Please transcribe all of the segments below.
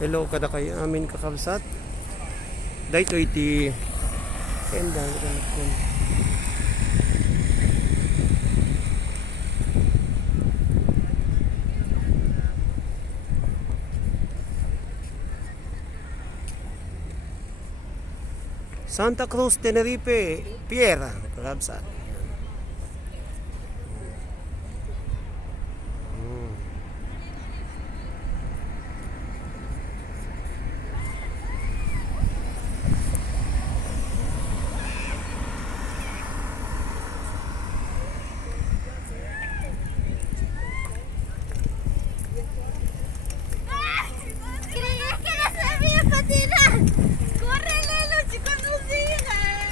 Hello kada kay amin kakabsat. Dayto iti endang kun. Santa Cruz, Tenerife, Piera, kakabsat. Creía que no sabía patinar. ¡Corre, Lelo, chicos, no sigan!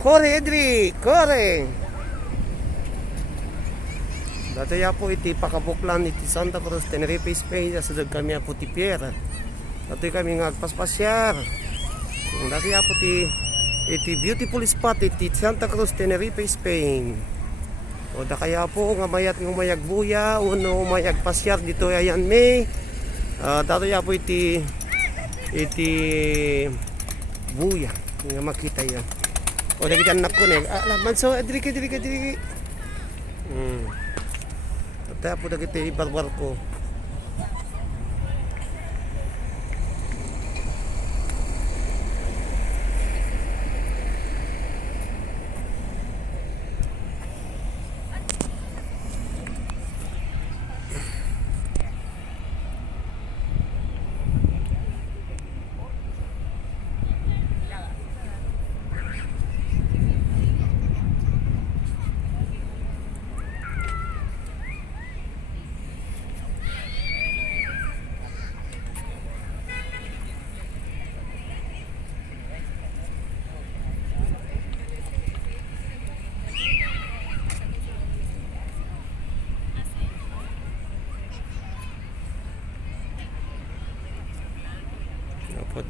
Corre, Edri! Corre! Dati ya po iti pakabuklan iti Santa Cruz, Tenerife, Spain. Asadag kami po ti Piera. Dati kami ngagpaspasyar. Dati ya po iti beautiful spot iti Santa Cruz, Tenerife, Spain. O da kaya po nga mayat ng mayag buya, uno mayag pasyar dito ayan may. Dati ya po iti buya. Nga makita yan. O dagi dyan nakunin. Manso, adriki. At po dagi iti barbar ko.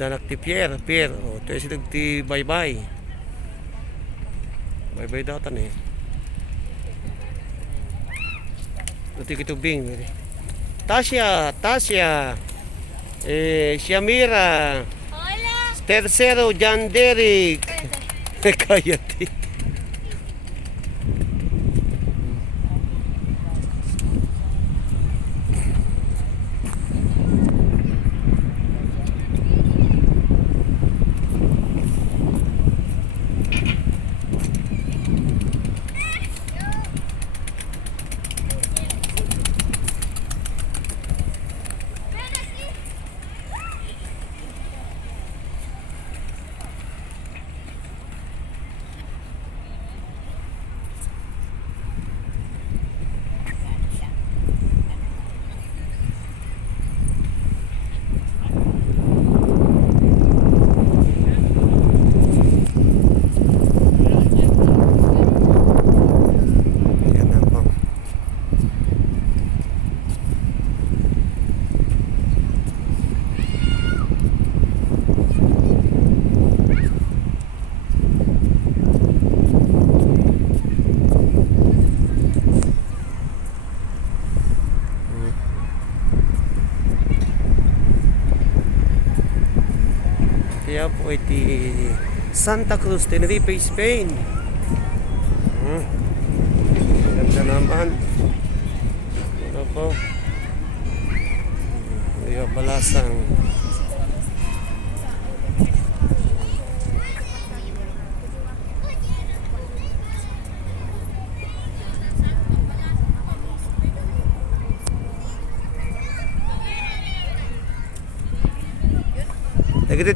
Danak ti Pierre. O, ito yung silag ti bye-bye. Bye-bye datan eh. Ito kitubing. Tasya. Shamira. ¡Hola! Tercero, Jan Derek. Cállate. Kaya po iti Santa Cruz, Tenerife, Spain. Ganda naman. Ano po? Iya balasang.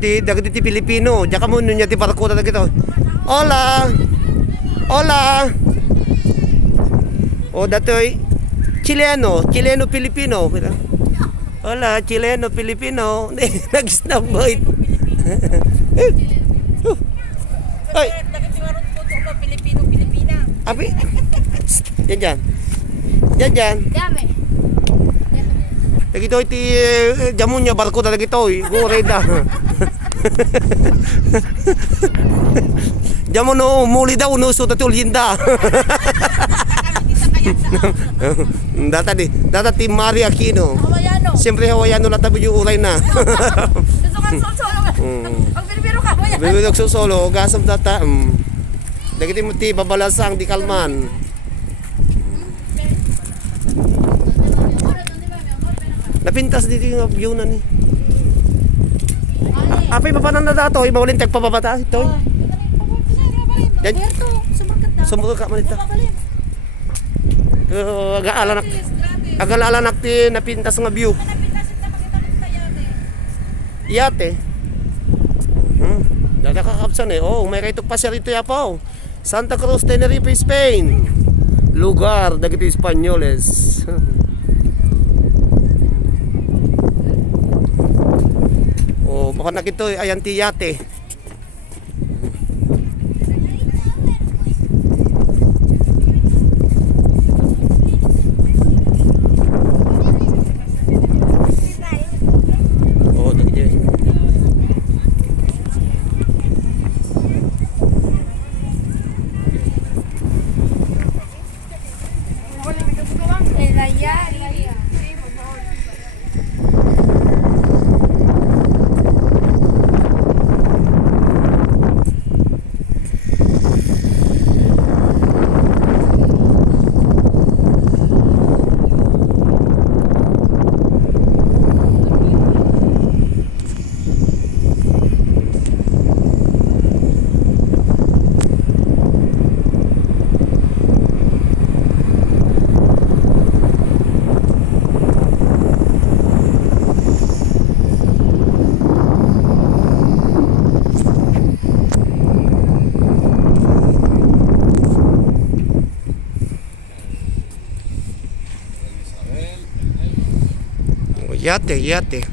Dagiti Pilipino, diya ka mo niya ti parakuta dagito. Hola. O datoy Chileno Pilipino. Hola, Chileno Pilipino. Nag-snap bite. Ay. Pilipino-Pilipina. Abi. Yan. Dame. Dagito iti jamun niya barko talaga ito gureda. Jamon no muli daw no so tatul hinda. Data Team Mari Aquino. Hawaiano. Siyempre Hawaiano na tabi yung ulay na. Gusto kang solo. Ang binibiro ka, Hawaiano. Bibilog susolo, gasam data. Dagiti mo ti babalasang di kalman. Napintas dito yung view na ni. Apay papanan na dato, ibawalin tagpapabata ito. Yan. Berto, Sumuro ka man ito. Agala nakti napintas nga view. Yate. Dada kakapsan eh. Oh, may kaitok pa siya rito yapaw. Santa Cruz, Tenerife, Spain. Lugar dagiti Espanyoles. Oh, baka nakito ayan ti yate. Oh, dagiti. Yate.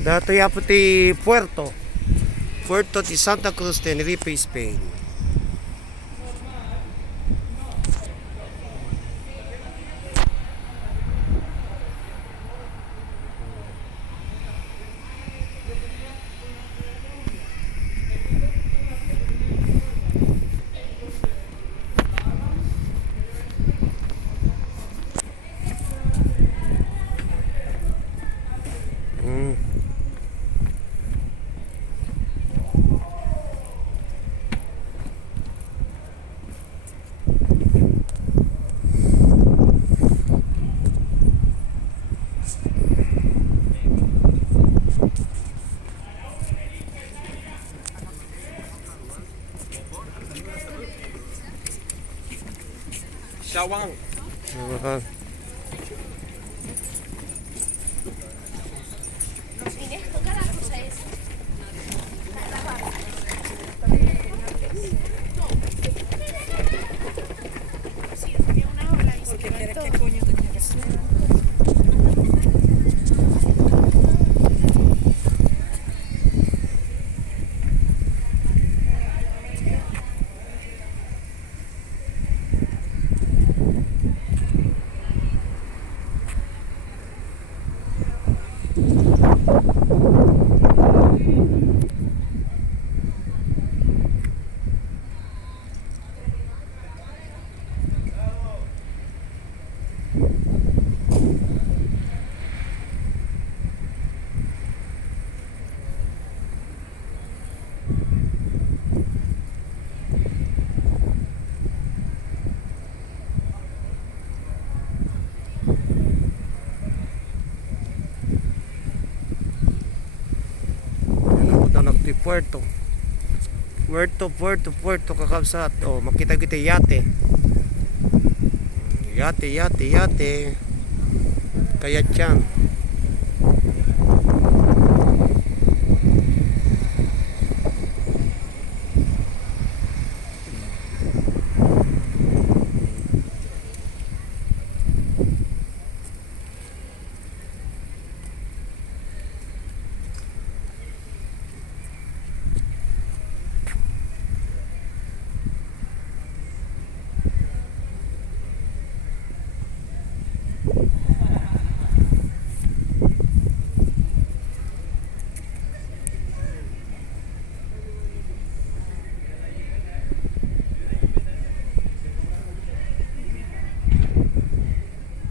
Dato yapo ti Puerto ti Santa Cruz, Tenerife, Spain. Shawang. Puerto kakabsat. Oh, makita kita yate. Yate. Kaya tiyan.